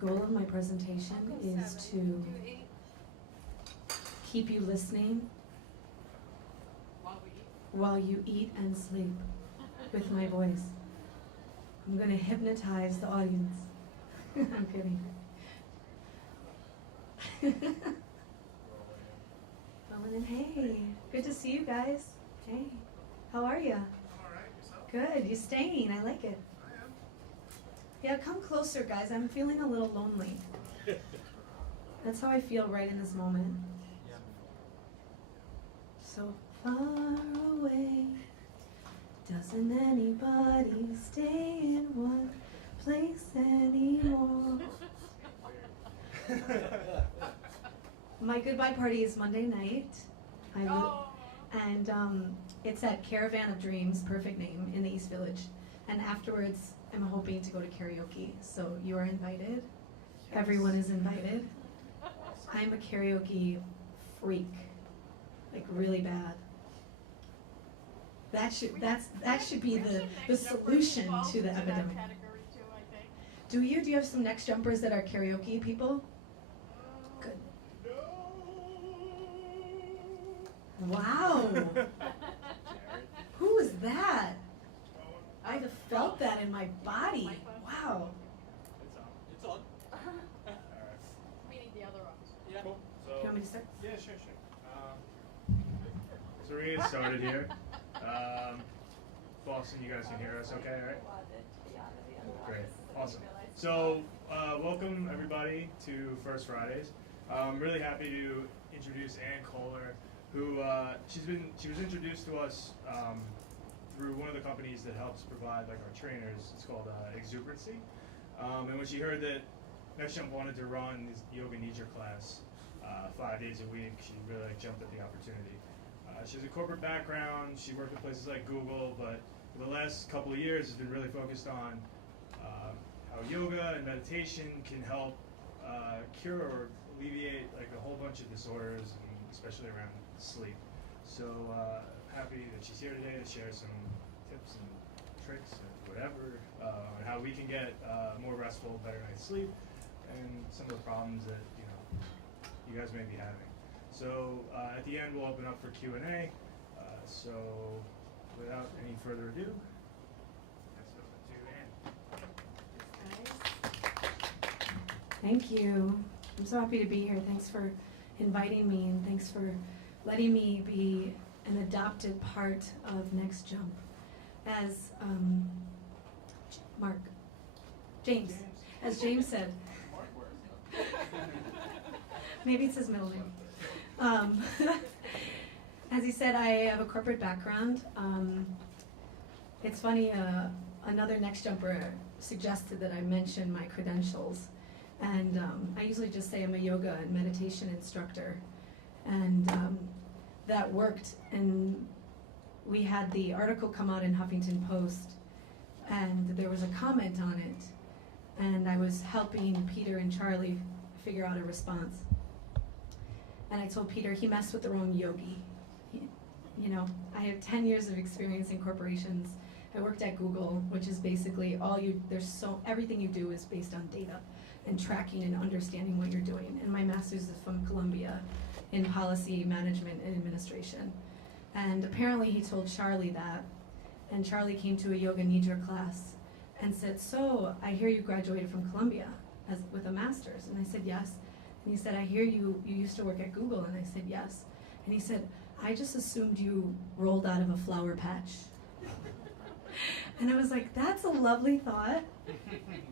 goal of my presentation is to keep you listening while you eat and sleep with my voice. I'm going to hypnotize the audience. I'm kidding. Rolling in. Hey, good to see you guys. Hey, how are you? All right, yourself? Good. You're staying. I like it. I am. Yeah, come closer, guys. I'm feeling a little lonely. That's how I feel right in this moment. Yeah. So far away, doesn't anybody stay in one place anymore? My goodbye party is Monday night. And it's at Caravan of Dreams, perfect name, in the East Village. And afterwards, I'm hoping to go to karaoke. So you are invited. Yes. Everyone is invited. I'm a karaoke freak, like really bad. That should be the solution to the epidemic. Do you have some next jumpers that are karaoke people? Good. Wow. Who was that? I have felt that in my body. Wow. It's on. We need the other ones. Yeah. Cool. So, You want me to start? Yeah, sure. So we're gonna get started here. Boston, you guys can hear us okay, right? Great. Awesome. So, welcome everybody to First Fridays. I'm really happy to introduce Ann Koller, who she was introduced to us through one of the companies that helps provide like our trainers. It's called Exuberancy. And when she heard that Next Jump wanted to run this Yoga Nidra class 5 days a week, she really jumped at the opportunity. She has a corporate background. She worked at places like Google, but for the last couple of years has been really focused on how yoga and meditation can help cure or alleviate like a whole bunch of disorders, and especially around sleep. So happy that she's here today to share some tips and tricks and whatever on how we can get more restful, better night's sleep, and some of the problems that you guys may be having. So at the end we'll open up for Q&A. So without any further ado, let's open to Ann. Thank you. I'm so happy to be here. Thanks for inviting me, and thanks for letting me be an adopted part of Next Jump. As James said, maybe it's his middle name. As he said, I have a corporate background. It's funny, another Next Jumper suggested that I mention my credentials. And I usually just say I'm a yoga and meditation instructor. And that worked. And we had the article come out in Huffington Post, and there was a comment on it. And I was helping Peter and Charlie figure out a response. And I told Peter he messed with the wrong yogi. I have 10 years of experience in corporations. I worked at Google, which is basically everything you do is based on data and tracking and understanding what you're doing. And my master's is from Columbia in policy management and administration. And apparently he told Charlie that, and Charlie came to a Yoga Nidra class and said, "So, I hear you graduated from Columbia with a master's." And I said, "Yes." And he said, "I hear you used to work at Google." And I said, "Yes." And he said, "I just assumed you rolled out of a flower patch." And I was like, that's a lovely thought.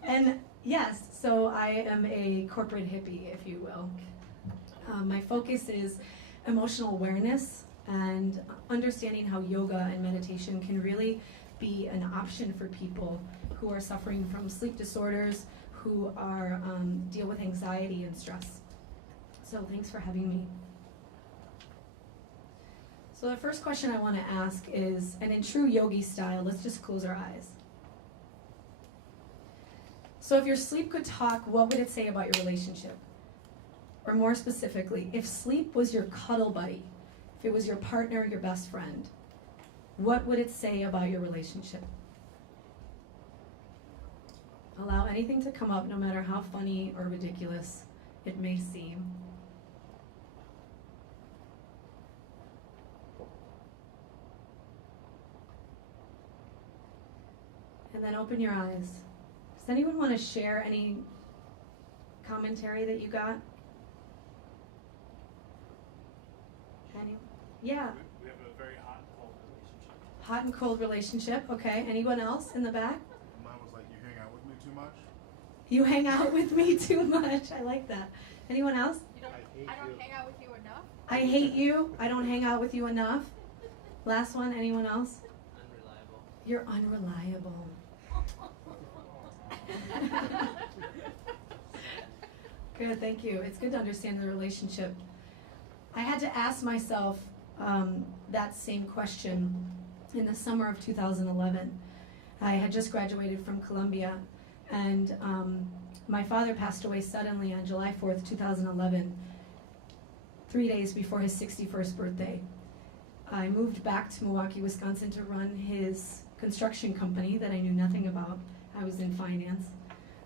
And yes, so I am a corporate hippie, if you will. My focus is emotional awareness and understanding how yoga and meditation can really be an option for people who are suffering from sleep disorders, who are deal with anxiety and stress. So thanks for having me. So the first question I want to ask is, and in true yogi style, let's just close our eyes. So if your sleep could talk, what would it say about your relationship? Or more specifically, if sleep was your cuddle buddy, if it was your partner, your best friend, what would it say about your relationship? Allow anything to come up, no matter how funny or ridiculous it may seem. And then open your eyes. Does anyone want to share any commentary that you got? Any? Yeah. We have a very hot and cold relationship. Hot and cold relationship. Okay. Anyone else in the back? Mine was like, you hang out with me too much? You hang out with me too much. I like that. Anyone else? I don't hang out with you enough. I hate you. I don't hang out with you enough. Last one. Anyone else? Unreliable. You're unreliable. Good, thank you. It's good to understand the relationship. I had to ask myself that same question in the summer of 2011. I had just graduated from Columbia, and my father passed away suddenly on July 4th, 2011, 3 days before his 61st birthday. I moved back to Milwaukee, Wisconsin to run his construction company that I knew nothing about. I was in finance.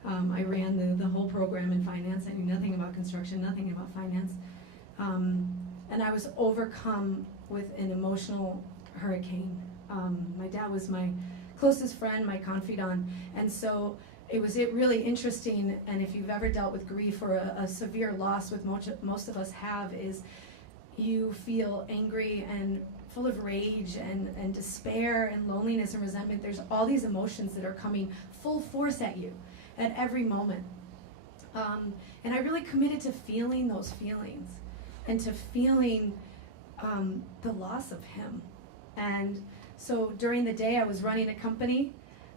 I ran the whole program in finance. I knew nothing about construction, nothing about finance. And I was overcome with an emotional hurricane. My dad was my closest friend, my confidant, and so it was really interesting. And if you've ever dealt with grief or a severe loss, with most of us have, is you feel angry and full of rage and despair and loneliness and resentment. There's all these emotions that are coming full force at you at every moment. And I really committed to feeling those feelings and to feeling the loss of him. And so during the day I was running a company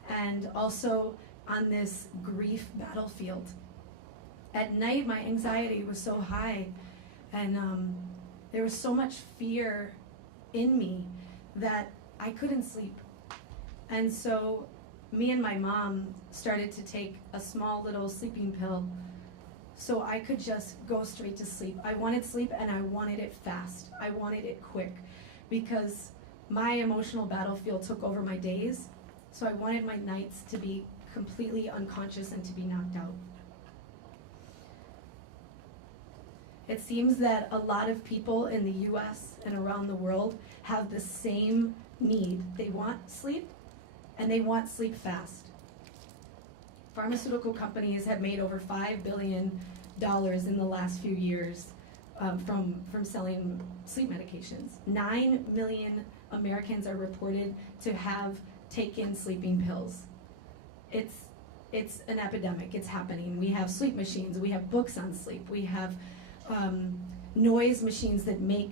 and also on this grief battlefield. At night my anxiety was so high and there was so much fear in me that I couldn't sleep. And so me and my mom started to take a small little sleeping pill so I could just go straight to sleep. I wanted sleep and I wanted it fast. I wanted it quick because my emotional battlefield took over my days. So I wanted my nights to be completely unconscious and to be knocked out. It seems that a lot of people in the US and around the world have the same need. They want sleep and they want sleep fast. Pharmaceutical companies have made over $5 billion in the last few years from selling sleep medications. 9 million Americans are reported to have taken sleeping pills. It's an epidemic. It's happening. We have sleep machines. We have books on sleep. We have noise machines that make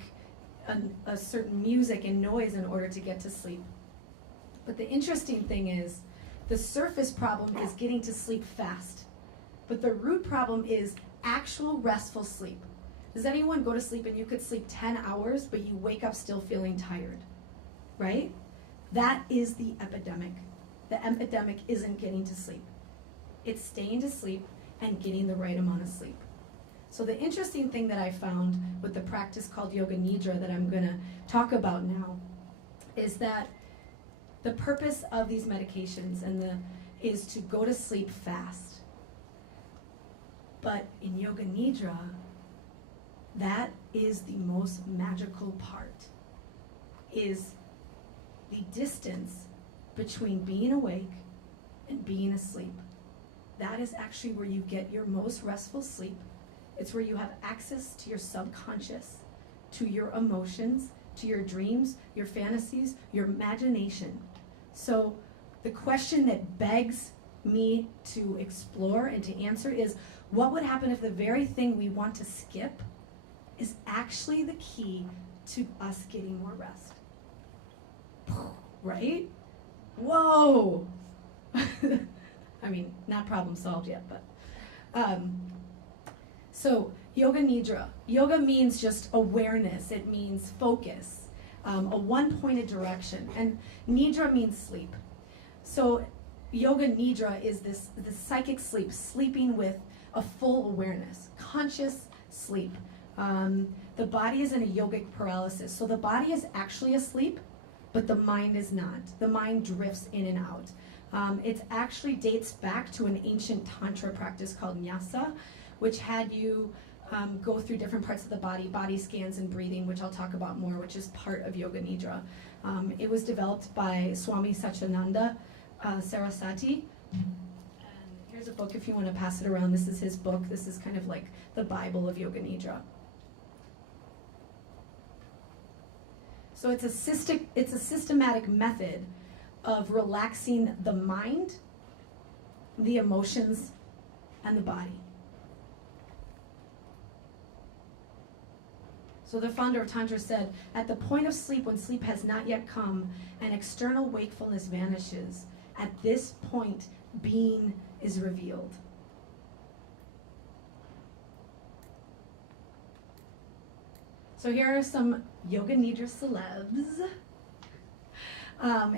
a certain music and noise in order to get to sleep. But the interesting thing is, the surface problem is getting to sleep fast. But the root problem is actual restful sleep. Does anyone go to sleep and you could sleep 10 hours, but you wake up still feeling tired? Right? That is the epidemic. The epidemic isn't getting to sleep. It's staying to sleep and getting the right amount of sleep. So the interesting thing that I found with the practice called Yoga Nidra that I'm going to talk about now is that the purpose of these medications is to go to sleep fast. But in Yoga Nidra, that is the most magical part, is the distance between being awake and being asleep. That is actually where you get your most restful sleep. It's where you have access to your subconscious, to your emotions, to your dreams, your fantasies, your imagination. So the question that begs me to explore and to answer is, what would happen if the very thing we want to skip is actually the key to us getting more rest? Right? Whoa! I mean, not problem solved yet, but so Yoga Nidra. Yoga means just awareness. It means focus, a one-pointed direction, and Nidra means sleep. So Yoga Nidra is the psychic sleep, sleeping with a full awareness, conscious sleep. The body is in a yogic paralysis, so the body is actually asleep, but the mind is not. The mind drifts in and out. It actually dates back to an ancient tantra practice called nyasa, which had you go through different parts of the body scans and breathing, which I'll talk about more, which is part of Yoga Nidra. It was developed by Swami Satyananda Saraswati. And here's a book if you want to pass it around. This is his book. This is kind of like the Bible of Yoga Nidra. So it's a systematic method of relaxing the mind, the emotions, and the body. So the founder of Tantra said, at the point of sleep, when sleep has not yet come and external wakefulness vanishes, at this point, being is revealed. So here are some Yoga Nidra celebs.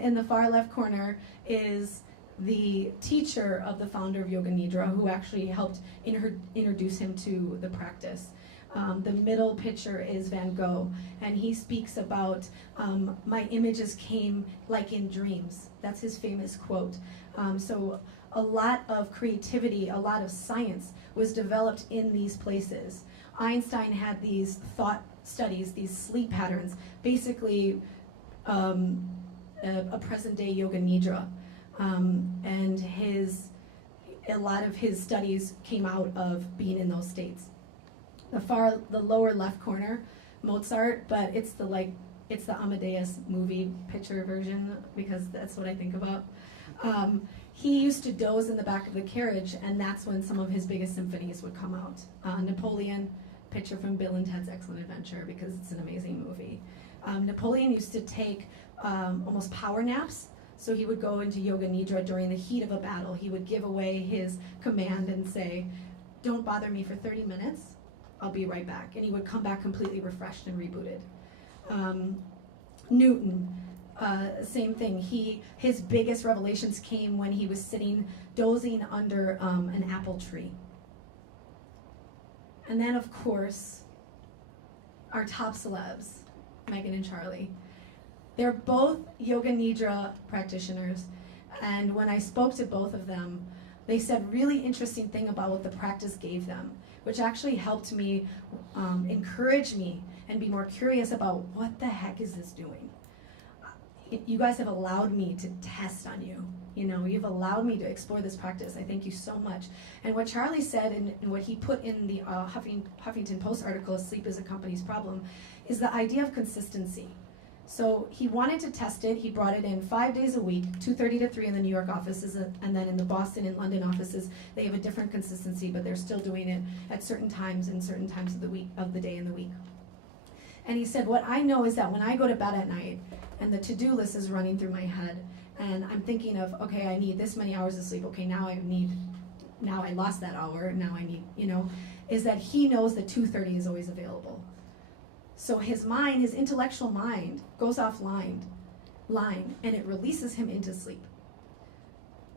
In the far left corner is the teacher of the founder of Yoga Nidra, who actually helped introduce him to the practice. The middle picture is Van Gogh, and he speaks about, my images came like in dreams. That's his famous quote. So a lot of creativity, a lot of science was developed in these places. Einstein had these thought studies, these sleep patterns, basically a present-day Yoga Nidra. And a lot of his studies came out of being in those states. The lower left corner, Mozart, but it's the Amadeus movie picture version, because that's what I think about. He used to doze in the back of the carriage, and that's when some of his biggest symphonies would come out. Napoleon, picture from Bill and Ted's Excellent Adventure, because it's an amazing movie. Napoleon used to take almost power naps. So he would go into Yoga Nidra during the heat of a battle. He would give away his command and say, don't bother me for 30 minutes. I'll be right back. And he would come back completely refreshed and rebooted. Newton, same thing. His biggest revelations came when he was sitting, dozing under an apple tree. And then, of course, our top celebs, Megan and Charlie. They're both Yoga Nidra practitioners, and when I spoke to both of them, they said really interesting thing about what the practice gave them, which actually helped me encourage me and be more curious about what the heck is this doing. You guys have allowed me to test on you. You've allowed me to explore this practice. I thank you so much. And what Charlie said and what he put in the Huffington Post article, Sleep is a Company's Problem, is the idea of consistency. So he wanted to test it. He brought it in 5 days a week, 2:30 to 3 in the New York offices, and then in the Boston and London offices, they have a different consistency, but they're still doing it at certain times and certain times of the day and the week. And he said, what I know is that when I go to bed at night and the to-do list is running through my head, and I'm thinking of, okay, I need this many hours of sleep. Okay, now I lost that hour. Now I need, is that he knows that 2:30 is always available. So his mind, his intellectual mind, goes offline, and it releases him into sleep.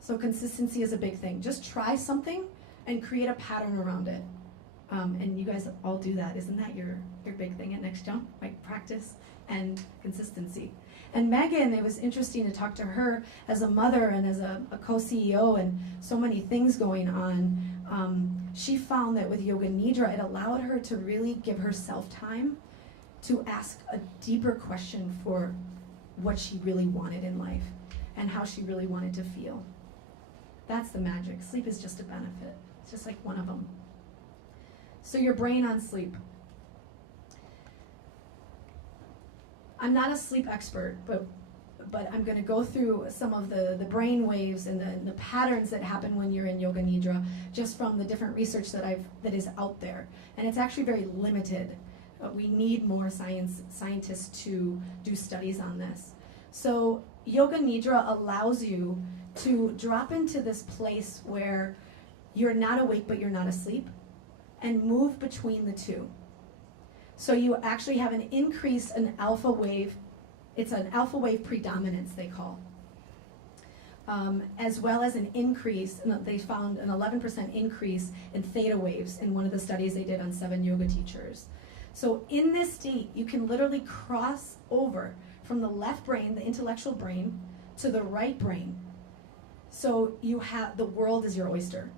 So consistency is a big thing. Just try something and create a pattern around it. And you guys all do that. Isn't that your big thing at Next Jump? Like practice and consistency. And Megan, it was interesting to talk to her as a mother and as a co-CEO and so many things going on. She found that with Yoga Nidra, it allowed her to really give herself time to ask a deeper question for what she really wanted in life and how she really wanted to feel. That's the magic. Sleep is just a benefit. It's just like one of them. So your brain on sleep. I'm not a sleep expert, but I'm going to go through some of the brain waves and the patterns that happen when you're in Yoga Nidra, just from the different research that is out there. And it's actually very limited. We need more scientists to do studies on this. So Yoga Nidra allows you to drop into this place where you're not awake but you're not asleep, and move between the two. So you actually have an increase in alpha wave. It's an alpha wave predominance, they call. As well as an increase, and they found an 11% increase in theta waves in one of the studies they did on 7 yoga teachers. So in this state, you can literally cross over from the left brain, the intellectual brain, to the right brain. So you have, the world is your oyster.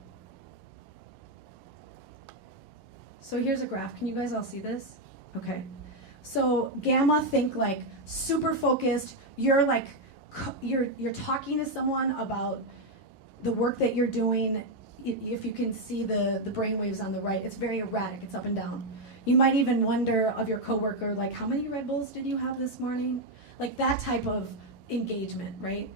So here's a graph. Can you guys all see this? Okay. So gamma, think like super focused. You're like, you're talking to someone about the work that you're doing. If you can see the brain waves on the right, it's very erratic. It's up and down. You might even wonder of your coworker, like, how many Red Bulls did you have this morning? Like that type of engagement, right?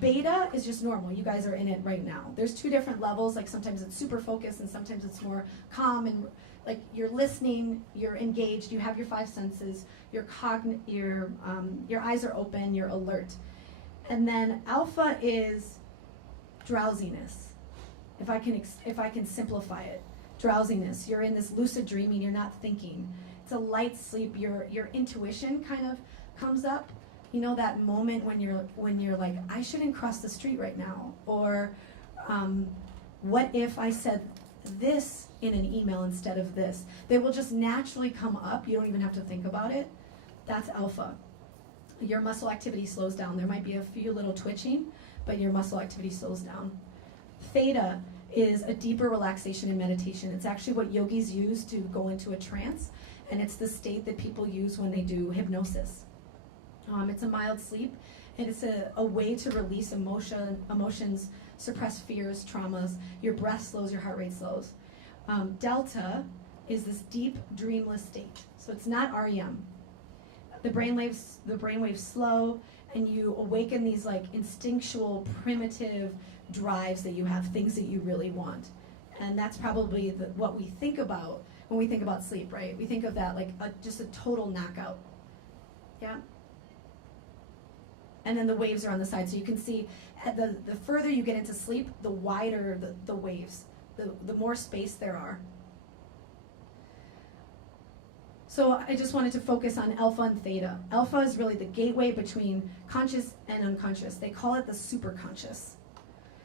Beta is just normal. You guys are in it right now. There's two different levels. Like sometimes it's super focused and sometimes it's more calm and like you're listening, you're engaged, you have your five senses, your eyes are open, you're alert. And then alpha is drowsiness. If I can simplify it, drowsiness. You're in this lucid dreaming. You're not thinking. It's a light sleep. Your intuition kind of comes up. You know that moment when you're like, I shouldn't cross the street right now, or what if I said this in an email instead of this? They will just naturally come up. You don't even have to think about it. That's alpha. Your muscle activity slows down. There might be a few little twitching, but your muscle activity slows down. Theta is a deeper relaxation and meditation. It's actually what yogis use to go into a trance, and it's the state that people use when they do hypnosis. It's a mild sleep, and it's a way to release emotions, suppress fears, traumas. Your breath slows, your heart rate slows. Delta is this deep, dreamless state. So it's not REM. The brainwaves slow, and you awaken these like instinctual, primitive drives that you have, things that you really want. And that's probably what we think about when we think about sleep, right? We think of that like just a total knockout. Yeah? And then the waves are on the side. So you can see the further you get into sleep, the wider the waves, the more space there are. So I just wanted to focus on alpha and theta. Alpha is really the gateway between conscious and unconscious. They call it the superconscious.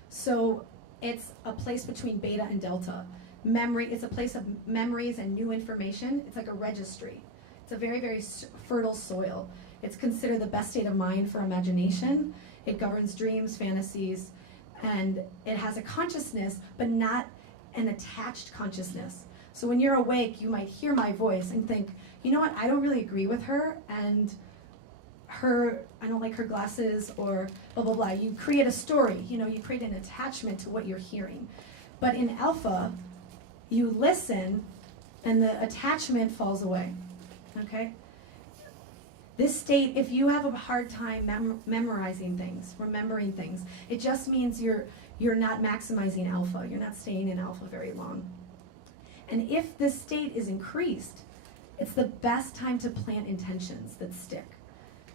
So it's a place between beta and delta. Memory, it's a place of memories and new information. It's like a registry. It's a very, very fertile soil. It's considered the best state of mind for imagination. It governs dreams, fantasies, and it has a consciousness, but not an attached consciousness. So when you're awake, you might hear my voice and think, you know what, I don't really agree with her, and I don't like her glasses, or blah, blah, blah. You create a story, you create an attachment to what you're hearing. But in alpha, you listen, and the attachment falls away, okay? This state, if you have a hard time memorizing things, remembering things, it just means you're not maximizing alpha. You're not staying in alpha very long. And if this state is increased, it's the best time to plant intentions that stick.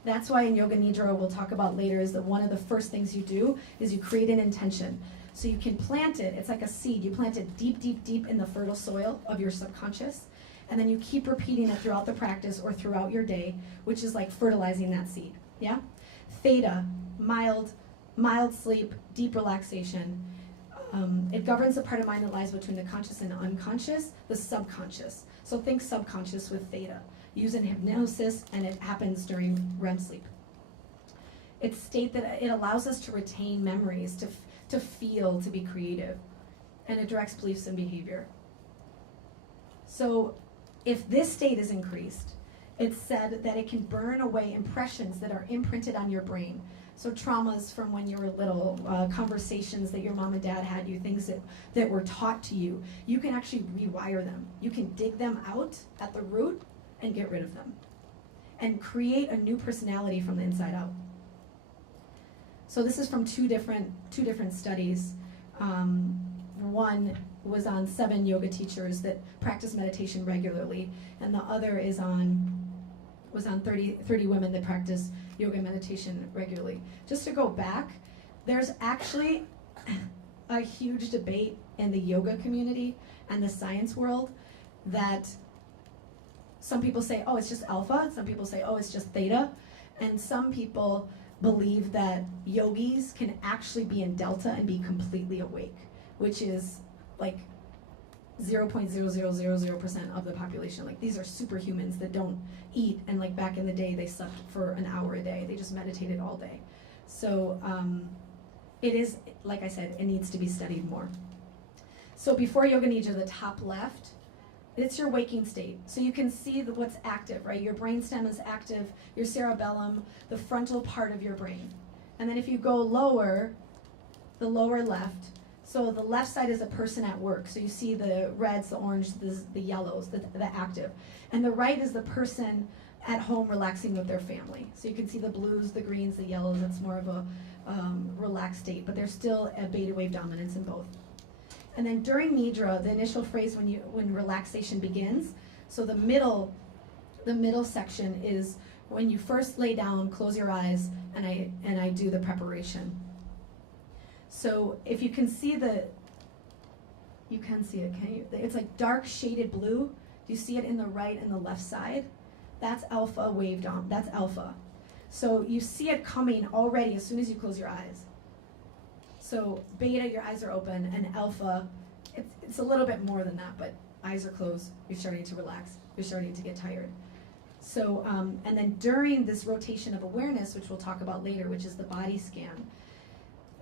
That's why in Yoga Nidra, we'll talk about later, is that one of the first things you do is you create an intention. So you can plant it. It's like a seed. You plant it deep, deep, deep in the fertile soil of your subconscious. And then you keep repeating it throughout the practice or throughout your day, which is like fertilizing that seed. Yeah? Theta, mild sleep, deep relaxation. It governs the part of mind that lies between the conscious and the unconscious, the subconscious. So think subconscious with theta. Use in hypnosis, and it happens during REM sleep. It's state that it allows us to retain memories, to feel, to be creative, and it directs beliefs and behavior. So if this state is increased, it's said that it can burn away impressions that are imprinted on your brain. So traumas from when you were little, conversations that your mom and dad had you, things that were taught to you, you can actually rewire them. You can dig them out at the root and get rid of them and create a new personality from the inside out. So this is from two different studies. One was on 7 yoga teachers that practice meditation regularly, and the other was on 30 women that practice yoga and meditation regularly. Just to go back, there's actually a huge debate in the yoga community and the science world that some people say, oh, it's just alpha. Some people say, oh, it's just theta. And some people believe that yogis can actually be in delta and be completely awake, which is like 0.0000% of the population. Like, these are superhumans that don't eat, and like back in the day they slept for an hour a day. They just meditated all day. So it is, like I said, it needs to be studied more. So before Yoga Nidra, the top left, it's your waking state. So you can see what's active, right? Your brainstem is active, your cerebellum, the frontal part of your brain. And then if you go lower, the lower left, so the left side is a person at work. So you see the reds, the orange, the yellows, the active. And the right is the person at home relaxing with their family. So you can see the blues, the greens, the yellows. It's more of a relaxed state, but there's still a beta wave dominance in both. And then during Nidra, the initial phase when relaxation begins, so the middle section is when you first lay down, close your eyes, and I do the preparation. So if you can see you can see it, can you? It's like dark shaded blue. Do you see it in the right and the left side? That's alpha wave dom. That's alpha. So you see it coming already as soon as you close your eyes. So beta, your eyes are open, and alpha, it's a little bit more than that, but eyes are closed, you're starting to relax, you're starting to get tired. So, and then during this rotation of awareness, which we'll talk about later, which is the body scan,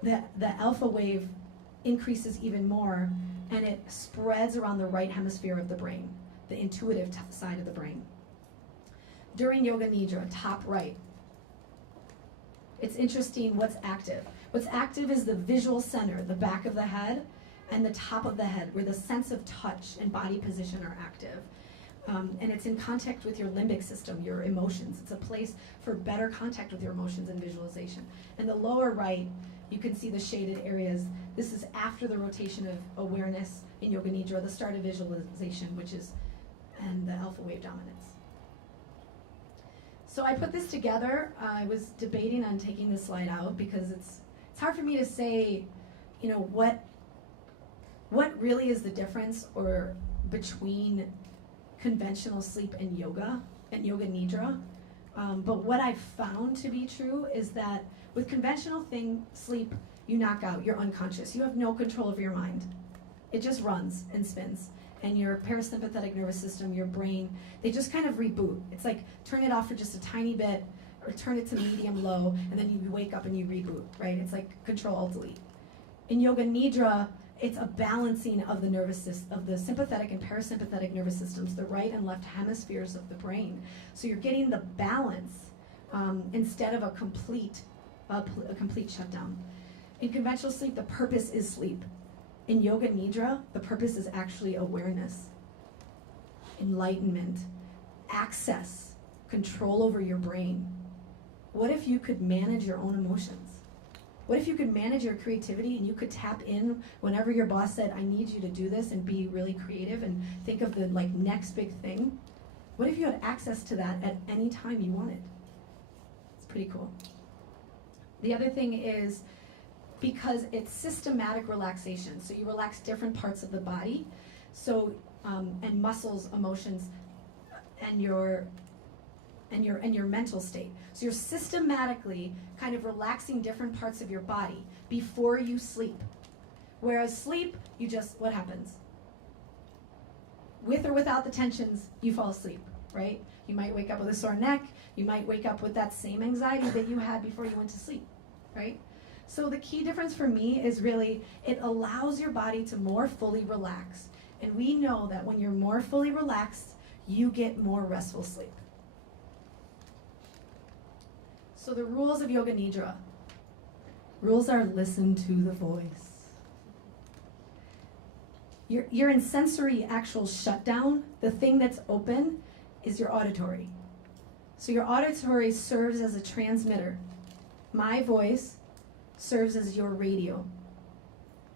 the alpha wave increases even more, and it spreads around the right hemisphere of the brain, the intuitive side of the brain. During Yoga Nidra, top right, it's interesting what's active. What's active is the visual center, the back of the head, and the top of the head, where the sense of touch and body position are active. And it's in contact with your limbic system, your emotions. It's a place for better contact with your emotions and visualization. And the lower right, you can see the shaded areas. This is after the rotation of awareness in Yoga Nidra, the start of visualization, and the alpha wave dominance. So I put this together. I was debating on taking this slide out because it's hard for me to say, what really is the difference between conventional sleep and Yoga Nidra. But what I've found to be true is that with conventional sleep, you knock out, you're unconscious. You have no control over your mind. It just runs and spins. And your parasympathetic nervous system, your brain, they just kind of reboot. It's like turn it off for just a tiny bit, or turn it to medium low, and then you wake up and you reboot, right? It's like Control-Alt-Delete. In Yoga Nidra, it's a balancing of the nervous system, of the sympathetic and parasympathetic nervous systems, the right and left hemispheres of the brain. So you're getting the balance instead of a complete shutdown. In conventional sleep, the purpose is sleep. In Yoga Nidra, the purpose is actually awareness, enlightenment, access, control over your brain. What if you could manage your own emotions? What if you could manage your creativity and you could tap in whenever your boss said, I need you to do this, and be really creative and think of the next big thing? What if you had access to that at any time you wanted? It's pretty cool. The other thing is, because it's systematic relaxation, so you relax different parts of the body, so and muscles, emotions, and your mental state. So you're systematically kind of relaxing different parts of your body before you sleep. Whereas sleep, what happens? With or without the tensions, you fall asleep, right? You might wake up with a sore neck. You might wake up with that same anxiety that you had before you went to sleep, right? So the key difference for me is really, it allows your body to more fully relax. And we know that when you're more fully relaxed, you get more restful sleep. So the rules of Yoga Nidra. Rules are listen to the voice. You're in sensory actual shutdown. The thing that's open is your auditory. So your auditory serves as a transmitter. My voice serves as your radio.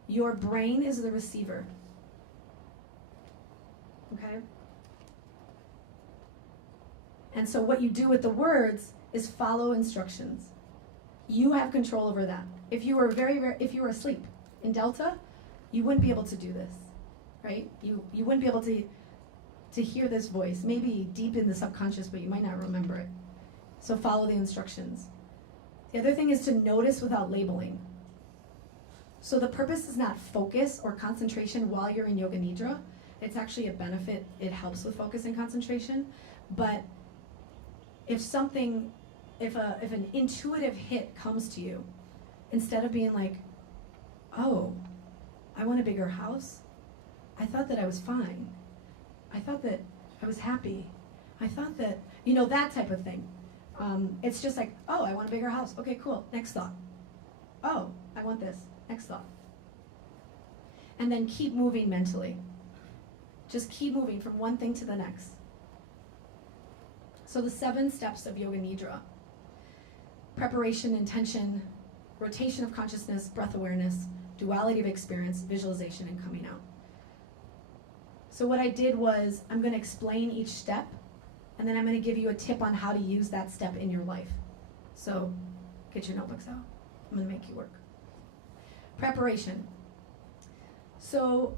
Your brain is the receiver. Okay? And so what you do with the words is follow instructions. You have control over that. If you were if you were asleep in Delta, you wouldn't be able to do this, right? You wouldn't be able to hear this voice, maybe deep in the subconscious, but you might not remember it. So follow the instructions. The other thing is to notice without labeling. So the purpose is not focus or concentration while you're in Yoga Nidra. It's actually a benefit. It helps with focus and concentration. But if an intuitive hit comes to you, instead of being like, oh, I want a bigger house. I thought that I was fine. I thought that I was happy. I thought that, that type of thing. It's just like, oh, I want a bigger house. Okay, cool. Next thought. Oh, I want this. Next thought. And then keep moving mentally. Just keep moving from one thing to the next. So the 7 steps of Yoga Nidra: preparation, intention, rotation of consciousness, breath awareness, duality of experience, visualization, and coming out. So what I did was, I'm going to explain each step, and then I'm going to give you a tip on how to use that step in your life. So get your notebooks out. I'm going to make you work. Preparation. So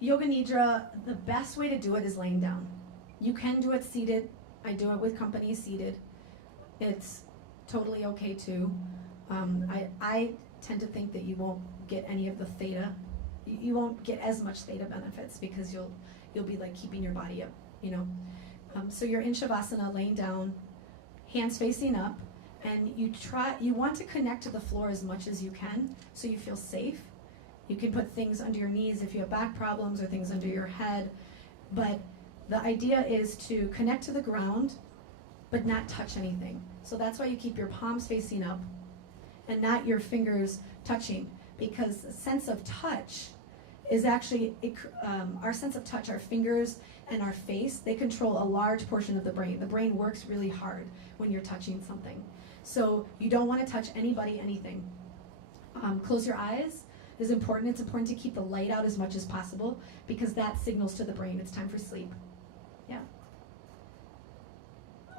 Yoga Nidra, the best way to do it is laying down. You can do it seated. I do it with company seated. It's totally okay too. I tend to think that you won't get any of the theta. You won't get as much theta benefits because you'll be like keeping your body up, So you're in Shavasana, laying down, hands facing up, and you want to connect to the floor as much as you can so you feel safe. You can put things under your knees if you have back problems, or things under your head, but the idea is to connect to the ground but not touch anything. So that's why you keep your palms facing up and not your fingers touching, because the sense of touch is actually, our sense of touch, our fingers and our face, they control a large portion of the brain. The brain works really hard when you're touching something. So you don't want to touch anybody, anything. Close your eyes is important. It's important to keep the light out as much as possible because that signals to the brain it's time for sleep. Yeah.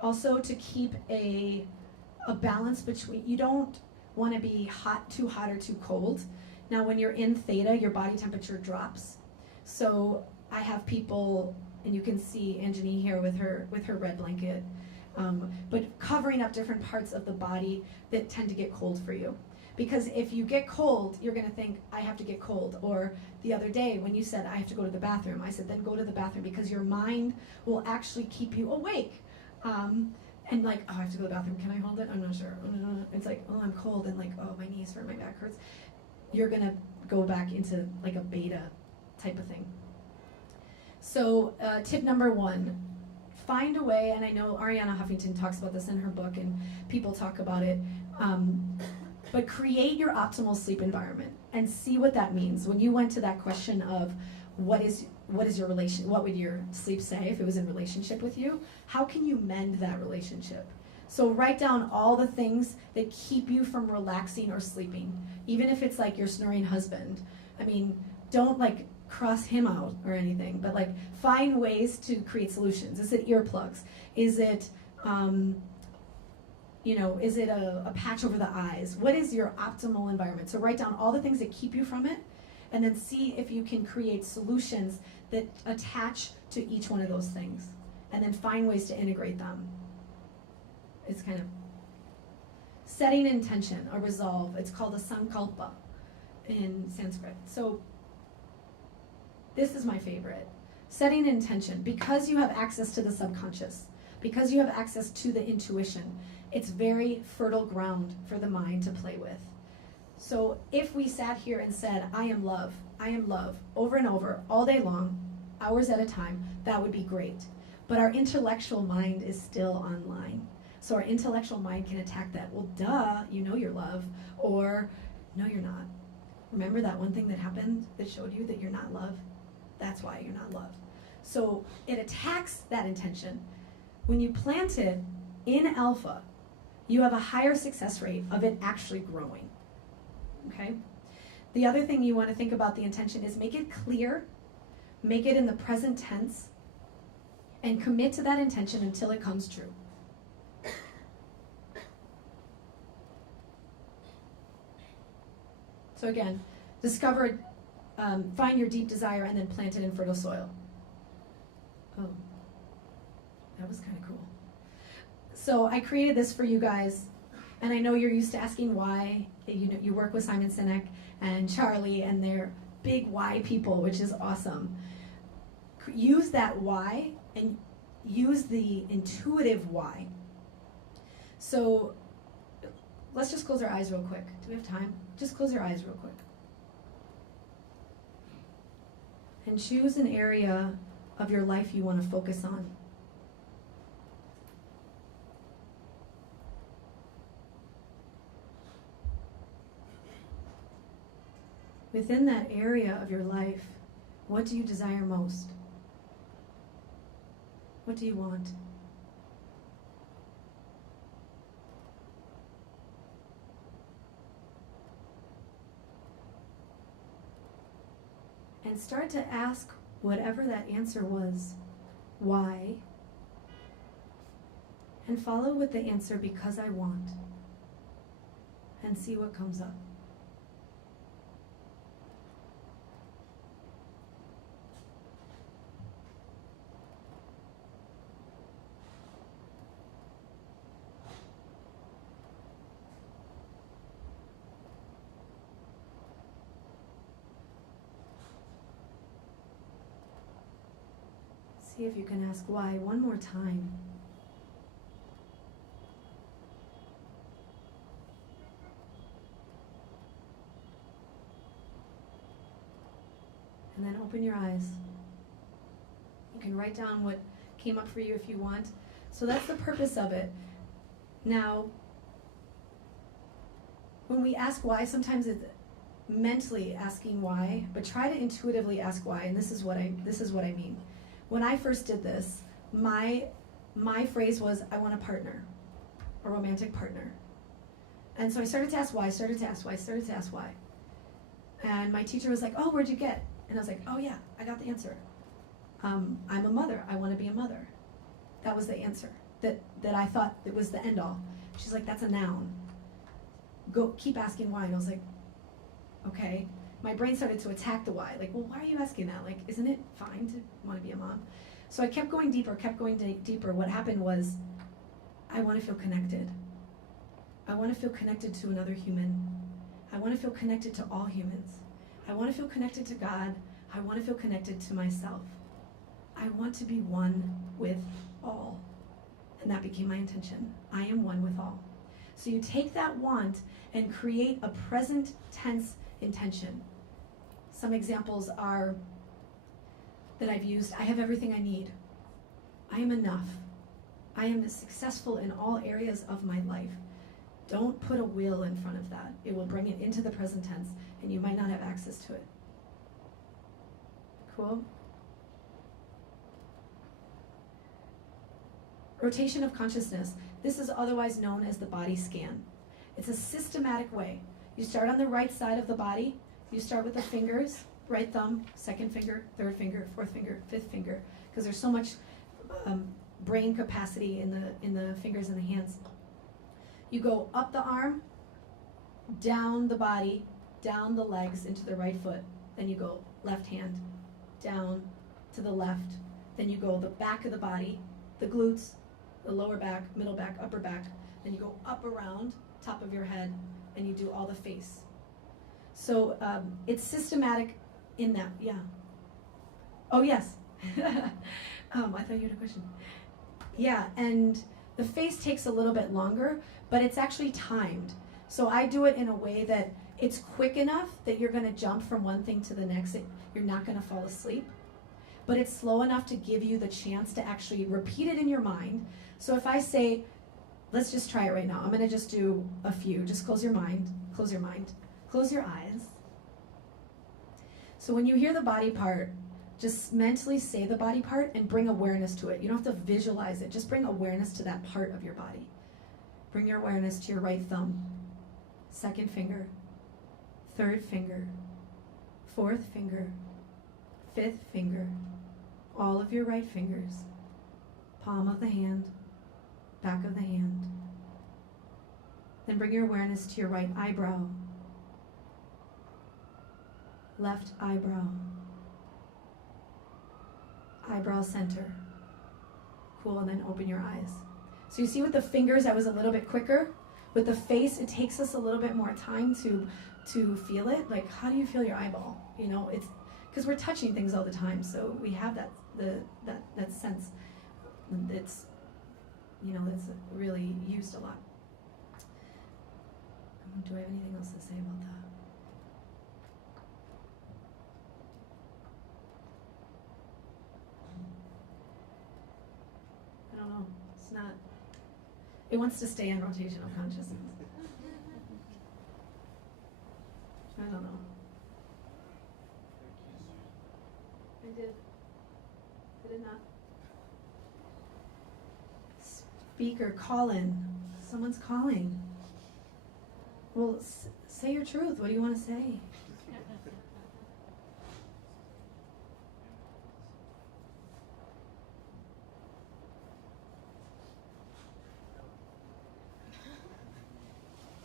Also, to keep a balance between, you don't want to be too hot or too cold. Now, when you're in theta, your body temperature drops. So I have people, and you can see Anjani here with her red blanket, but covering up different parts of the body that tend to get cold for you. Because if you get cold, you're going to think, I have to get cold. Or the other day when you said, I have to go to the bathroom, I said, then go to the bathroom, because your mind will actually keep you awake. And like, oh, I have to go to the bathroom. Can I hold it? I'm not sure. It's like, oh, I'm cold. And like, oh, my knees hurt, my back hurts. You're going to go back into like a beta type of thing. So tip number 1, find a way, and I know Arianna Huffington talks about this in her book, and people talk about it, but create your optimal sleep environment and see what that means. When you went to that question of what is your relation, what would your sleep say if it was in relationship with you? How can you mend that relationship? So write down all the things that keep you from relaxing or sleeping, even if it's like your snoring husband. I mean, don't like cross him out or anything, but like find ways to create solutions. Is it earplugs? Is it is it a patch over the eyes? What is your optimal environment? So write down all the things that keep you from it, and then see if you can create solutions that attach to each one of those things, and then find ways to integrate them. It's kind of setting an intention, a resolve. It's called a sankalpa in Sanskrit. So this is my favorite. Setting an intention. Because you have access to the subconscious, because you have access to the intuition, it's very fertile ground for the mind to play with. So if we sat here and said, I am love, over and over, all day long, hours at a time, that would be great. But our intellectual mind is still online. So our intellectual mind can attack that. Well, duh, you know you're love, or no, you're not. Remember that one thing that happened that showed you that you're not love? That's why you're not love. So it attacks that intention. When you plant it in alpha, you have a higher success rate of it actually growing. Okay? The other thing you want to think about the intention is make it clear, make it in the present tense, and commit to that intention until it comes true. So again, discover, find your deep desire, and then plant it in fertile soil. Oh, that was kind of cool. So I created this for you guys, and I know you're used to asking why. You work with Simon Sinek and Charlie, and they're big why people, which is awesome. Use that why, and use the intuitive why. So let's just close our eyes real quick. Do we have time? Just close your eyes real quick. And choose an area of your life you want to focus on. Within that area of your life, what do you desire most? What do you want? And start to ask whatever that answer was, why? And follow with the answer, because I want. And see what comes up. See if you can ask why one more time. And then open your eyes. You can write down what came up for you if you want. So that's the purpose of it. Now, when we ask why, sometimes it's mentally asking why, but try to intuitively ask why, and this is what I mean. When I first did this, my phrase was, I want a partner, a romantic partner. And so I started to ask why, started to ask why. And my teacher was like, oh, where'd you get? And I was like, oh yeah, I got the answer. I'm a mother, I want to be a mother. That was the answer, that I thought it was the end all. She's like, that's a noun. Go, keep asking why. And I was like, okay. My brain started to attack the why. Like, well, why are you asking that? Like, isn't it fine to want to be a mom? So I kept going deeper. What happened was, I want to feel connected. I want to feel connected to another human. I want to feel connected to all humans. I want to feel connected to God. I want to feel connected to myself. I want to be one with all. And that became my intention. I am one with all. So you take that want and create a present tense intention. Some examples are that I've used: I have everything I need. I am enough. I am successful in all areas of my life. Don't put a will in front of that. It will bring it into the present tense, and you might not have access to it. Cool? Rotation of consciousness. This is otherwise known as the body scan. It's a systematic way. You start on the right side of the body. You start with the fingers, right thumb, second finger, third finger, fourth finger, fifth finger, because there's so much brain capacity in the fingers and the hands. You go up the arm, down the body, down the legs into the right foot. Then you go left hand, down to the left. Then you go the back of the body, the glutes, the lower back, middle back, upper back. Then you go up around, top of your head, and you do all the face. So it's systematic in that, yeah. Oh, yes. I thought you had a question. Yeah, and the face takes a little bit longer, but it's actually timed. So I do it in a way that it's quick enough that you're going to jump from one thing to the next. You're not going to fall asleep. But it's slow enough to give you the chance to actually repeat it in your mind. So if I say, let's just try it right now. I'm going to just do a few. Just close your mind. Close your mind. Close your eyes. So when you hear the body part, just mentally say the body part and bring awareness to it. You don't have to visualize it. Just bring awareness to that part of your body. Bring your awareness to your right thumb, second finger, third finger, fourth finger, fifth finger, all of your right fingers, palm of the hand, back of the hand. Then bring your awareness to your right eyebrow, left eyebrow, eyebrow center. Cool, and then open your eyes. So you see with the fingers, I was a little bit quicker. With the face, it takes us a little bit more time to feel it. Like, how do you feel your eyeball? You know, it's because we're touching things all the time, so we have that sense. It's, you know, it's really used a lot. Do I have anything else to say about that? I don't know. It's not. It wants to stay in rotational consciousness. I don't know. I did. Did it not? Speaker, call in. Someone's calling. Well, say your truth. What do you want to say?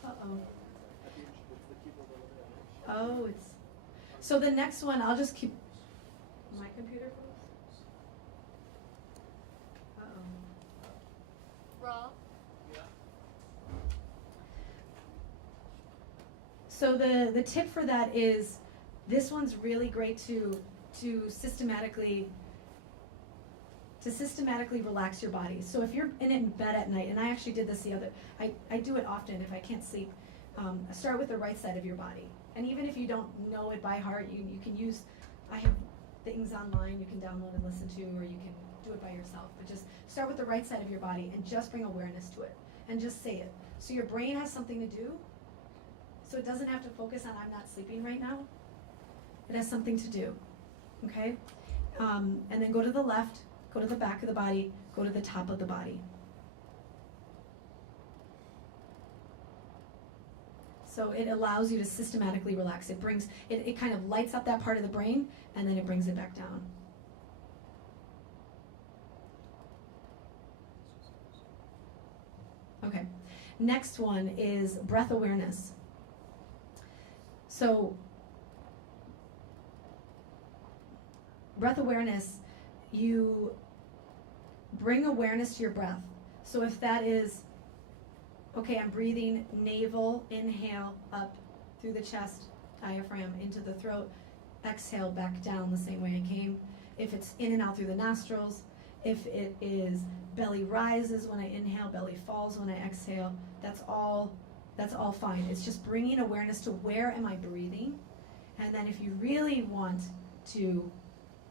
Uh-oh. Oh, it's... So the next one, I'll just keep... My computer froze? Uh-oh. Raw. So the tip for that is, this one's really great to systematically relax your body. So if you're in bed at night, and I actually did this I do it often if I can't sleep, start with the right side of your body. And even if you don't know it by heart, you can use, I have things online you can download and listen to, or you can do it by yourself. But just start with the right side of your body and just bring awareness to it. And just say it. So your brain has something to do. So it doesn't have to focus on I'm not sleeping right now. It has something to do. Okay? And then go to the left, go to the back of the body, go to the top of the body. So it allows you to systematically relax. It kind of lights up that part of the brain, and then it brings it back down. Okay. Next one is breath awareness. So breath awareness, you bring awareness to your breath. So if that is, okay, I'm breathing navel, inhale, up through the chest, diaphragm, into the throat, exhale back down the same way I came. If it's in and out through the nostrils, if it is belly rises when I inhale, belly falls when I exhale, that's all fine. It's just bringing awareness to where am I breathing. And then if you really want to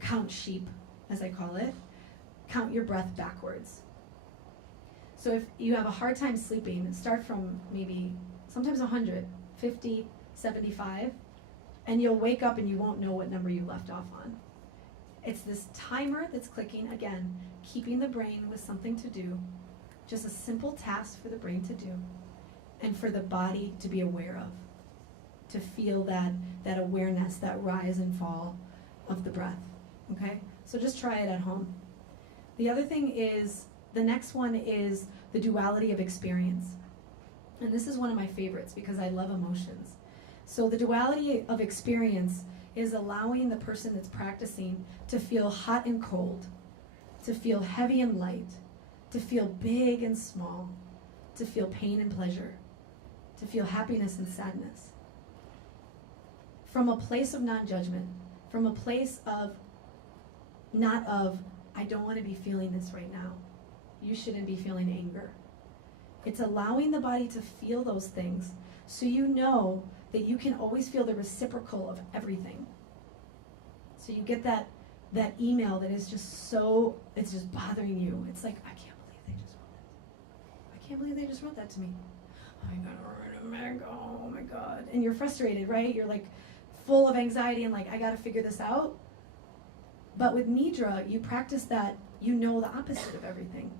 count sheep, as I call it, count your breath backwards. So if you have a hard time sleeping, start from maybe sometimes 100, 50, 75, and you'll wake up and you won't know what number you left off on. It's this timer that's clicking, again, keeping the brain with something to do, just a simple task for the brain to do, and for the body to be aware of, to feel that awareness, that rise and fall of the breath, okay? So just try it at home. The other thing is, the next one is the duality of experience. And this is one of my favorites because I love emotions. So the duality of experience is allowing the person that's practicing to feel hot and cold, to feel heavy and light, to feel big and small, to feel pain and pleasure, to feel happiness and sadness. From a place of non-judgment, from a place of, not of, I don't want to be feeling this right now. You shouldn't be feeling anger. It's allowing the body to feel those things so you know that you can always feel the reciprocal of everything. So you get that email that is just so, it's just bothering you. It's like, I can't believe they just wrote that. I can't believe they just wrote that to me. I gotta write it back. Oh my God. And you're frustrated, right? You're like full of anxiety and like, I gotta figure this out. But with Nidra, you practice that, you know the opposite of everything.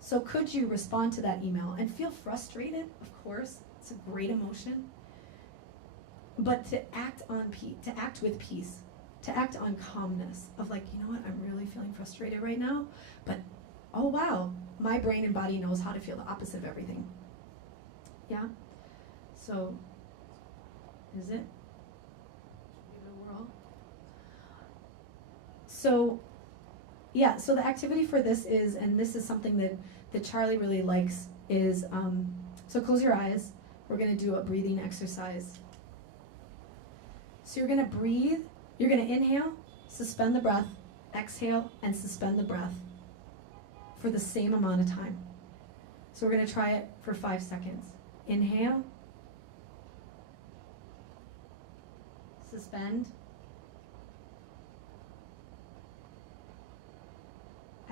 So could you respond to that email and feel frustrated? Of course, it's a great emotion. But to act on peace, to act with peace, to act on calmness of like, you know what, I'm really feeling frustrated right now, but oh wow, my brain and body knows how to feel the opposite of everything. Yeah? So, is it? Give it a whirl. So, yeah, so the activity for this is, and this is something that Charlie really likes, is, so close your eyes. We're going to do a breathing exercise. So you're going to breathe, you're going to inhale, suspend the breath, exhale, and suspend the breath for the same amount of time. So we're going to try it for 5 seconds. Inhale, suspend.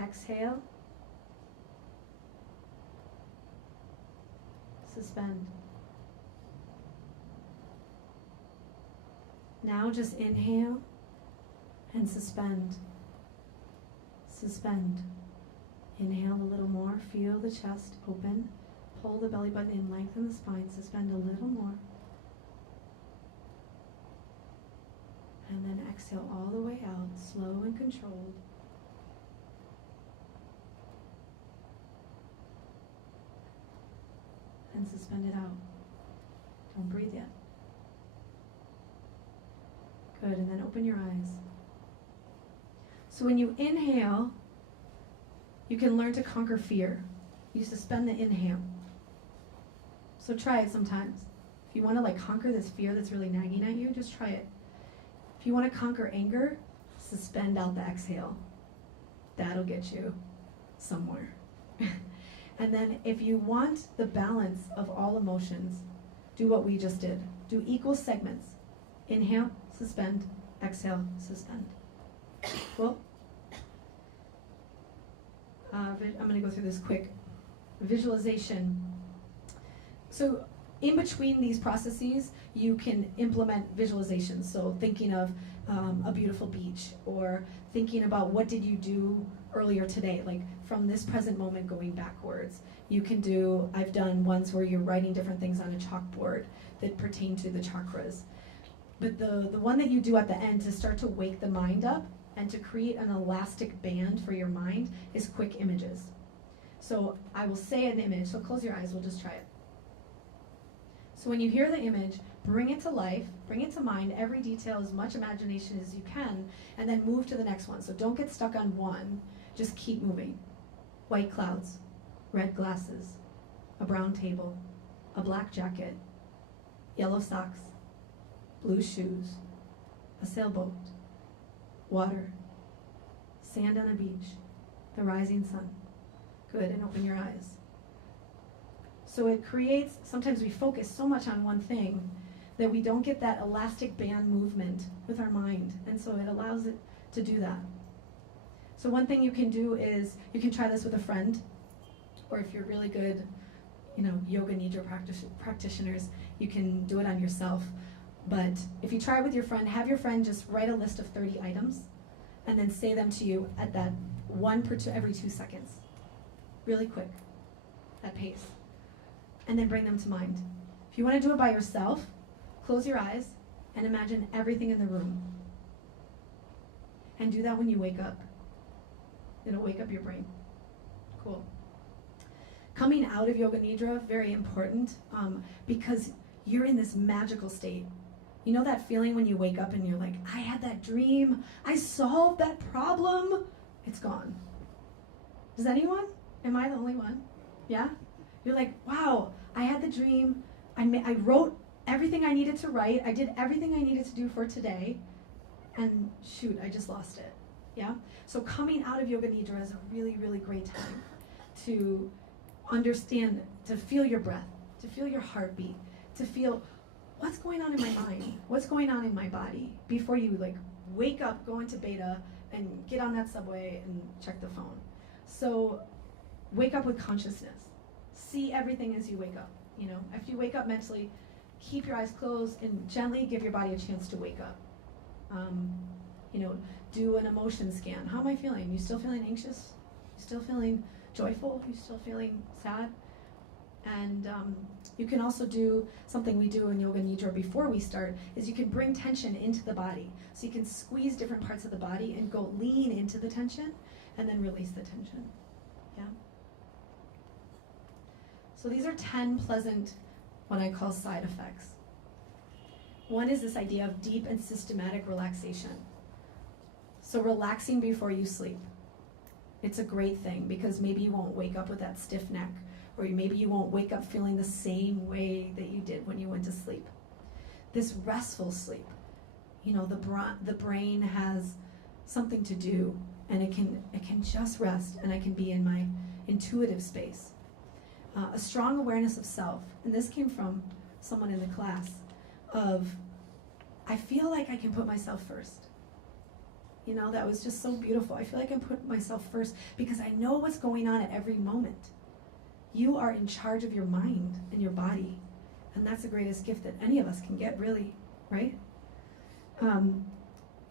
Exhale. Suspend. Now just inhale and suspend. Suspend. Inhale a little more. Feel the chest open. Pull the belly button in, lengthen the spine. Suspend a little more. And then exhale all the way out, slow and controlled. And suspend it out. Don't breathe yet. Good, and then open your eyes. So when you inhale, you can learn to conquer fear. You suspend the inhale. So try it sometimes. If you want to conquer this fear that's really nagging at you, just try it. If you want to conquer anger, suspend out the exhale. That'll get you somewhere. And then if you want the balance of all emotions, do what we just did. Do equal segments. Inhale, suspend, exhale, suspend. Cool? I'm going to go through this quick. Visualization. So in between these processes, you can implement visualizations. So thinking of a beautiful beach, or thinking about what did you do earlier today, like from this present moment going backwards. You can do, I've done ones where you're writing different things on a chalkboard that pertain to the chakras. But the one that you do at the end to start to wake the mind up and to create an elastic band for your mind is quick images. So I will say an image, so close your eyes, we'll just try it. So when you hear the image, bring it to life, bring it to mind, every detail, as much imagination as you can, and then move to the next one. So don't get stuck on one, just keep moving. White clouds, red glasses, a brown table, a black jacket, yellow socks, blue shoes, a sailboat, water, sand on a beach, the rising sun. Good, and open your eyes. So it creates, sometimes we focus so much on one thing that we don't get that elastic band movement with our mind. And so it allows it to do that. So one thing you can do is, you can try this with a friend, or if you're really good, Yoga Nidra practitioners, you can do it on yourself. But if you try it with your friend, have your friend just write a list of 30 items and then say them to you at that every 2 seconds. Really quick, at pace. And then bring them to mind. If you want to do it by yourself, close your eyes and imagine everything in the room. And do that when you wake up. It'll wake up your brain. Cool. Coming out of Yoga Nidra, very important, because you're in this magical state. You know that feeling when you wake up and you're like, I had that dream, I solved that problem, it's gone. Does anyone? Am I the only one? Yeah? You're like, wow, I had the dream, I wrote everything I needed to write, I did everything I needed to do for today, and shoot, I just lost it. Yeah? So coming out of Yoga Nidra is a really, really great time to understand, to feel your breath, to feel your heartbeat, to feel what's going on in my mind, what's going on in my body, before you wake up, go into beta, and get on that subway and check the phone. So wake up with consciousness. See everything as you wake up. After you wake up mentally, keep your eyes closed and gently give your body a chance to wake up. Do an emotion scan. How am I feeling? You still feeling anxious? You still feeling joyful? You still feeling sad? And you can also do something we do in Yoga Nidra before we start, is you can bring tension into the body. So you can squeeze different parts of the body and go lean into the tension and then release the tension. Yeah? So these are 10 pleasant, what I call side effects. One is this idea of deep and systematic relaxation. So relaxing before you sleep. It's a great thing because maybe you won't wake up with that stiff neck, or maybe you won't wake up feeling the same way that you did when you went to sleep. This restful sleep, the brain has something to do, and it can just rest, and I can be in my intuitive space. A strong awareness of self, and this came from someone in the class, of I feel like I can put myself first. You know, that was just so beautiful. I feel like I put myself first because I know what's going on at every moment. You are in charge of your mind and your body. And that's the greatest gift that any of us can get, really, right?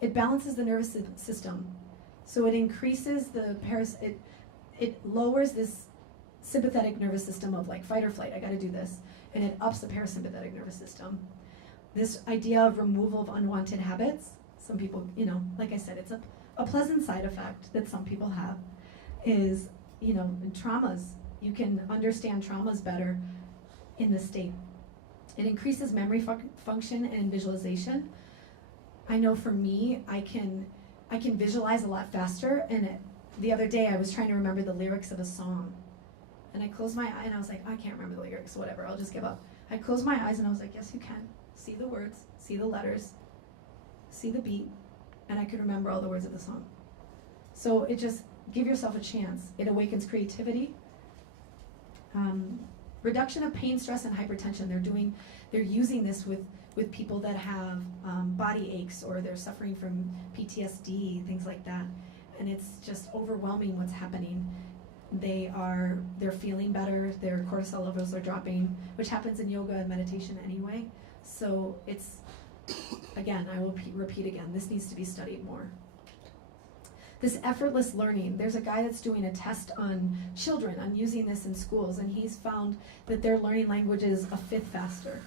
It balances the nervous system. So it increases the it lowers this sympathetic nervous system of like fight or flight, I gotta do this. And it ups the parasympathetic nervous system. This idea of removal of unwanted habits, some people, you know, like I said, it's a pleasant side effect that some people have, is, you know, traumas. You can understand traumas better in this state. It increases memory function and visualization. I know for me, I can visualize a lot faster, and the other day I was trying to remember the lyrics of a song, and I closed my eye and I was like, I can't remember the lyrics, whatever, I'll just give up. I closed my eyes and I was like, yes you can. See the words, see the letters, see the beat, and I could remember all the words of the song. So it just, give yourself a chance. It awakens creativity. Reduction of pain, stress, and hypertension. They're using this with people that have body aches, or they're suffering from PTSD, things like that. And it's just overwhelming what's happening. They're feeling better, their cortisol levels are dropping, which happens in yoga and meditation anyway. So it's, again, I will repeat again, this needs to be studied more. This effortless learning, there's a guy that's doing a test on children on using this in schools, and he's found that they're learning languages a fifth faster.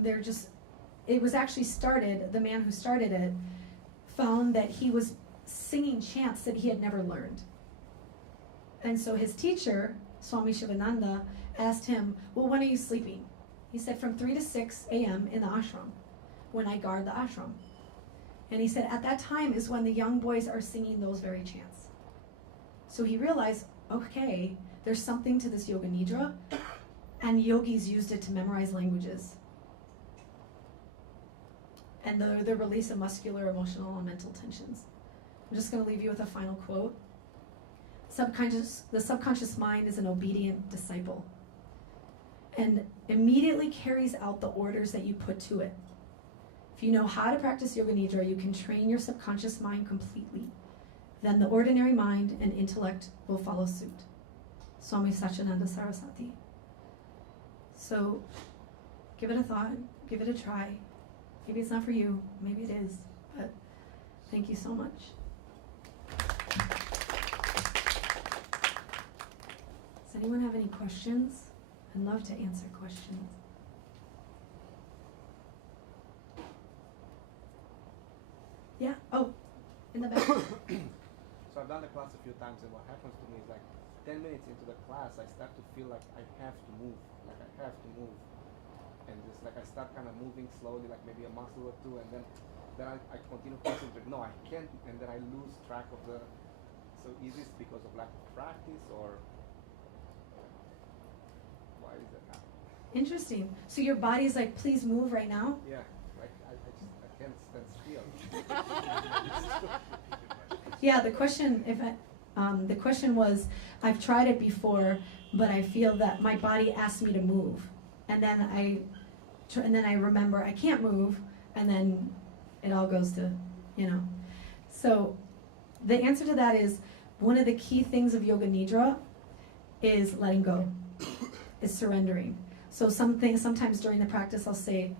It was actually started, the man who started it found that he was singing chants that he had never learned. And so his teacher, Swami Shivananda, asked him, well, when are you sleeping? He said, from 3 to 6 a.m. in the ashram, when I guard the ashram. And he said, at that time is when the young boys are singing those very chants. So he realized, okay, there's something to this Yoga Nidra, and yogis used it to memorize languages. And the release of muscular, emotional, and mental tensions. I'm just going to leave you with a final quote. The subconscious mind is an obedient disciple and immediately carries out the orders that you put to it. If you know how to practice Yoga Nidra, you can train your subconscious mind completely. Then the ordinary mind and intellect will follow suit. Swami Satchidananda Saraswati. So give it a thought, give it a try. Maybe it's not for you, maybe it is, but thank you so much. Does anyone have any questions? I'd love to answer questions. Yeah, oh, in the back. So I've done the class a few times, and what happens to me is like 10 minutes into the class, I start to feel like I have to move, and it's like I start kind of moving slowly, like maybe a muscle or two, and then I continue concentrating. No, I can't, and then I lose track of the. So is this because of lack of practice, or why is that happening? Interesting. So your body's like, please move right now? Yeah, like I can't stand still. Yeah, the question was, I've tried it before, but I feel that my body asks me to move, and then I remember I can't move, and then it all goes to, you know. So the answer to that is, one of the key things of Yoga Nidra is letting go, is surrendering. So sometimes during the practice I'll say,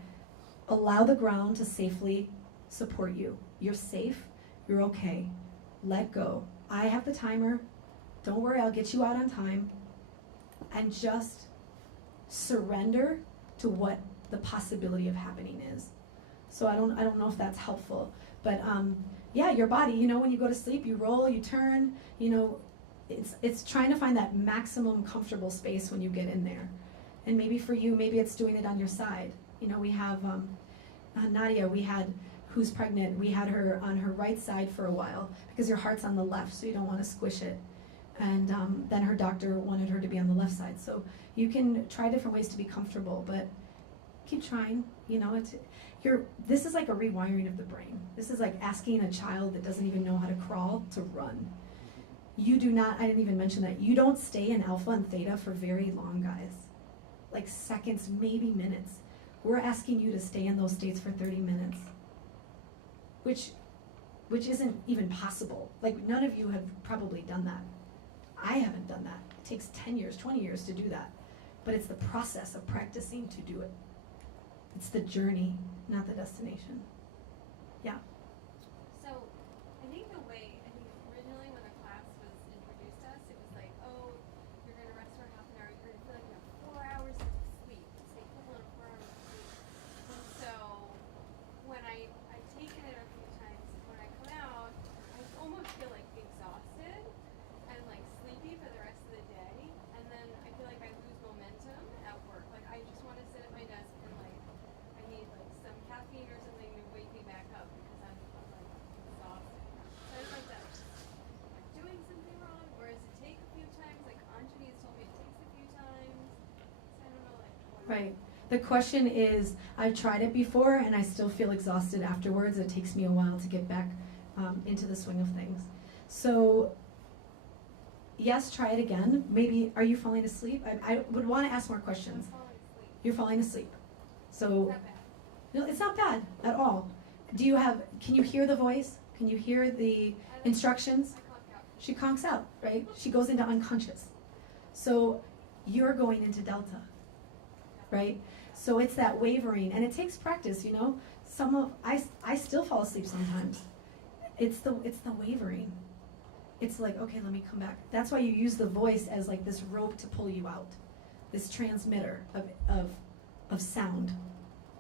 allow the ground to safely support you. You're safe, you're okay. Let go. I have the timer. Don't worry, I'll get you out on time. And just surrender to what the possibility of happening is. So I don't know if that's helpful, but yeah, your body, you know, when you go to sleep, you roll, you turn, you know, it's trying to find that maximum comfortable space when you get in there. And maybe for you, maybe it's doing it on your side. You know, we have Nadia, who's pregnant, we had her on her right side for a while because your heart's on the left, so you don't want to squish it. And then her doctor wanted her to be on the left side. So you can try different ways to be comfortable, but keep trying. You know, this is like a rewiring of the brain. This is like asking a child that doesn't even know how to crawl to run. You do not, I didn't even mention that, you don't stay in alpha and theta for very long, guys. Like seconds, maybe minutes. we're asking you to stay in those states for 30 minutes, which isn't even possible. Like, none of you have probably done that. I haven't done that. It takes 10 years, 20 years to do that. But it's the process of practicing to do it. It's the journey, not the destination. Yeah. So, I think originally when the class was introduced to us, it was like, oh, you're going to rest for half an hour, you're going to feel like you have 4 hours of sleep. It's the equivalent of 4 hours of sleep. And so, when I've taken it a few times, when I come out, I almost feel like exhausted and like sleepy for the rest of the day. And then I feel like I lose momentum at work. Like, I just want to sit at my desk and like, I need like some caffeine or something to wake me back up because I'm like exhausted. So I don't know if that's like doing something wrong, or does it take a few times? Like Anjali has told me it takes a few times. So I don't know like what. Right. The question is, I've tried it before and I still feel exhausted afterwards. It takes me a while to get back into the swing of things. So, yes, try it again. Maybe, are you falling asleep? I would want to ask more questions. I'm falling asleep. You're falling asleep. It's So, not bad. no, it's not bad at all. Can you hear the voice? Can you hear the instructions? I clock out. She conks out, right? She goes into unconscious. So you're going into delta, right? So it's that wavering, and it takes practice, you know. I still fall asleep sometimes. It's the wavering. It's like, okay, let me come back. That's why you use the voice as like this rope to pull you out, this transmitter of sound.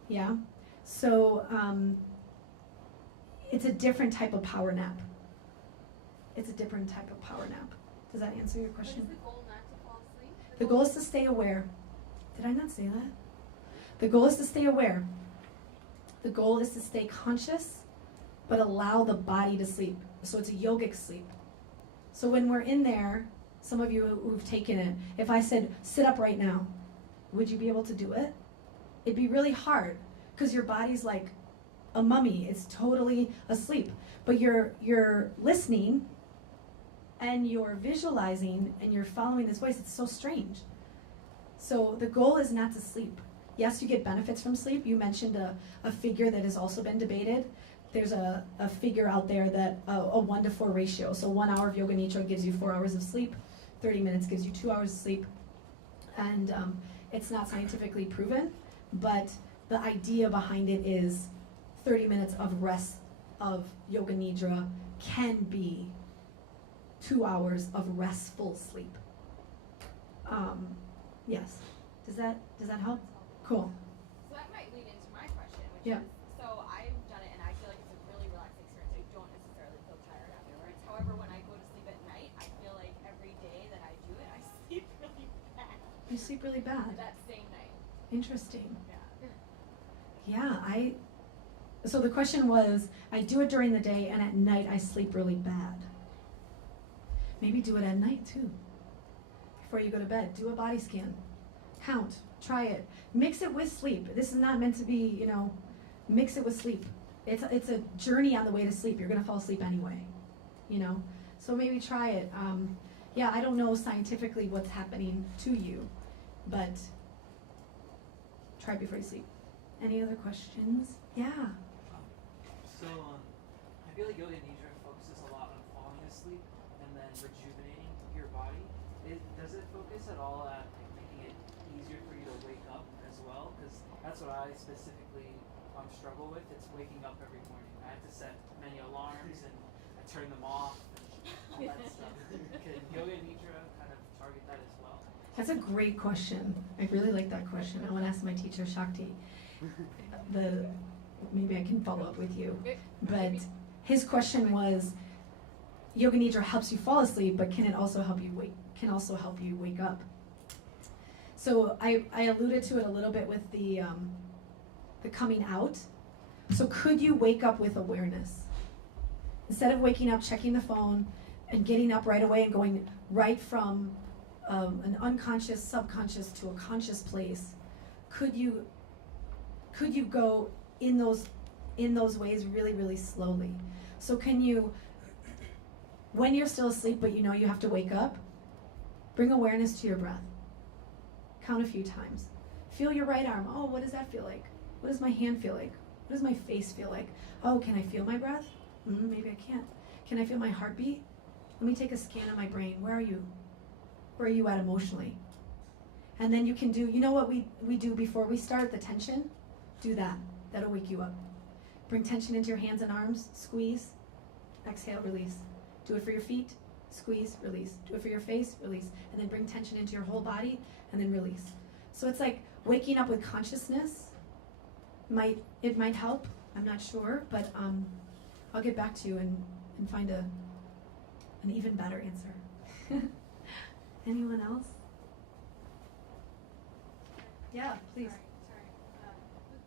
Yeah. So it's a different type of power nap. It's a different type of power nap. Does that answer your What question? is the goal not to fall asleep? The goal is to stay aware. Did I not say that? The goal is to stay aware. The goal is to stay conscious, but allow the body to sleep. So it's a yogic sleep. So when we're in there, some of you who've taken it, if I said, sit up right now, would you be able to do it? It'd be really hard because your body's like a mummy. It's totally asleep. But you're listening and you're visualizing and you're following this voice. It's so strange. So the goal is not to sleep. Yes, you get benefits from sleep. You mentioned a figure that has also been debated. There's a figure out there that a 1-to-4 ratio. So 1 hour of Yoga Nidra gives you 4 hours of sleep. 30 minutes gives you 2 hours of sleep. And it's not scientifically proven, but the idea behind it is 30 minutes of rest of Yoga Nidra can be 2 hours of restful sleep. Yes. Does that help? Cool. So that might lead into my question, which Yeah. is, so I've done it and I feel like it's a really relaxing experience. I don't necessarily feel tired afterwards. However, when I go to sleep at night, I feel like every day that I do it, I sleep really bad. You sleep really bad. That same night. Interesting. Yeah. Yeah, so the question was, I do it during the day and at night I sleep really bad. Maybe do it at night too. Before you go to bed, do a body scan. Count, try it. Mix it with sleep. This is not meant to be, mix it with sleep. It's a journey on the way to sleep. You're gonna fall asleep anyway, So maybe try it. Yeah, I don't know scientifically what's happening to you, but try it before you sleep. Any other questions? Yeah. So, I feel like Yoga Nidra focuses a lot on falling asleep and then rejuvenating your body. Does it focus at all at making it easier for you to wake up as well? Because that's what I specifically struggle with. It's waking up every morning. I have to set many alarms and I turn them off and all that stuff. Can Yoga Nidra kind of target that as well? That's a great question. I really like that question. I want to ask my teacher, Shakti. Maybe I can follow up with you. But his question was, Yoga Nidra helps you fall asleep, but can it also help you wake up? So I alluded to it a little bit with the coming out. So could you wake up with awareness? Instead of waking up, checking the phone, and getting up right away and going right from an unconscious, subconscious to a conscious place, could you go in those ways really, really slowly? So can you, when you're still asleep but you have to wake up, bring awareness to your breath. Count a few times. Feel your right arm. Oh, what does that feel like? What does my hand feel like? What does my face feel like? Oh, can I feel my breath? Maybe I can't. Can I feel my heartbeat? Let me take a scan of my brain. Where are you? Where are you at emotionally? And then you can do, you know what we do before we start, the tension? Do that. That'll wake you up. Bring tension into your hands and arms. Squeeze. Exhale, release. Do it for your feet. Squeeze, release. Do it for your face, release. And then bring tension into your whole body, and then release. So it's like waking up with consciousness. It might help. I'm not sure, but I'll get back to you and find an even better answer. Anyone else? Yeah, please. Sorry.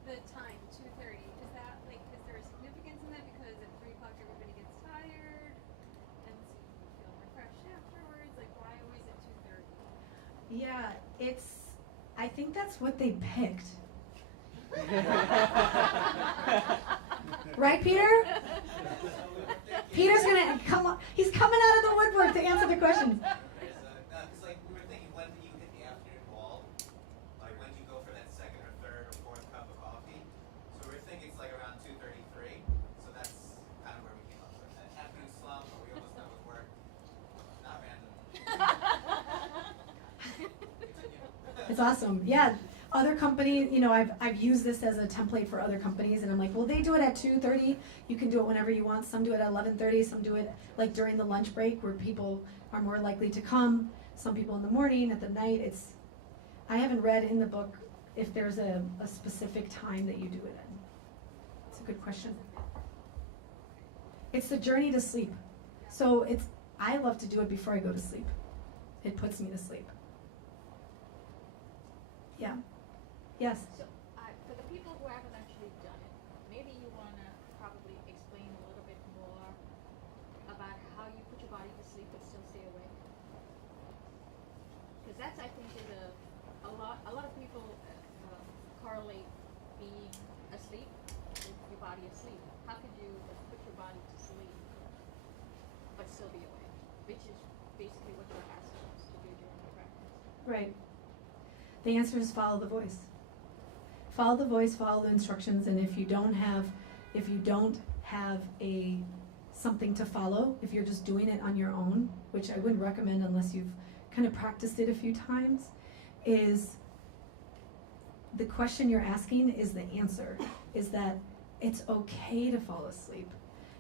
The time, 2:30. Is that like? Is there a significance in that? Because at 3 o'clock everybody gets tired, and so you feel refreshed afterwards. Like, why always at 2:30? Yeah, I think that's what they picked. Right, Peter? Peter's gonna come on. He's coming out of the woodwork to answer the questions. Because like we were thinking, when do you hit the afternoon wall? Like when do you go for that second or third or fourth cup of coffee? So we're thinking it's like around 2:33. So that's kind of where we came up with that afternoon slump. Are we almost done with work? Not random. It's awesome. Yeah. Other companies, I've used this as a template for other companies, and I'm like, well, they do it at 2:30. You can do it whenever you want. Some do it at 11:30. Some do it like during the lunch break, where people are more likely to come. Some people in the morning, at the night. I haven't read in the book if there's a specific time that you do it in. It's a good question. It's the journey to sleep. So I love to do it before I go to sleep. It puts me to sleep. Yeah. Yes. So, for the people who haven't actually done it, maybe you want to probably explain a little bit more about how you put your body to sleep but still stay awake. Because that's, I think, is a lot of people correlate being asleep with your body asleep. How could you put your body to sleep but still be awake? Which is basically what you're asking us to do during the practice. Right. The answer is follow the voice. Follow the voice, follow the instructions, and if you don't have something to follow, if you're just doing it on your own, which I wouldn't recommend unless you've kind of practiced it a few times, is the question you're asking is the answer, is that it's okay to fall asleep,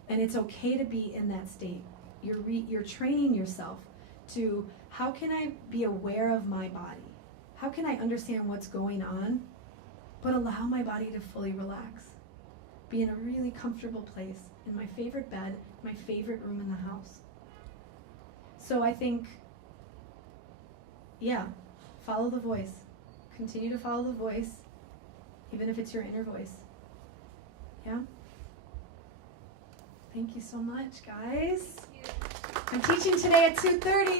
and it's okay to be in that state. You're training yourself to, how can I be aware of my body? How can I understand what's going on, but allow my body to fully relax? Be in a really comfortable place, in my favorite bed, my favorite room in the house. So I think, yeah, follow the voice. Continue to follow the voice, even if it's your inner voice. Yeah? Thank you so much, guys. Thank you. I'm teaching today at 2:30.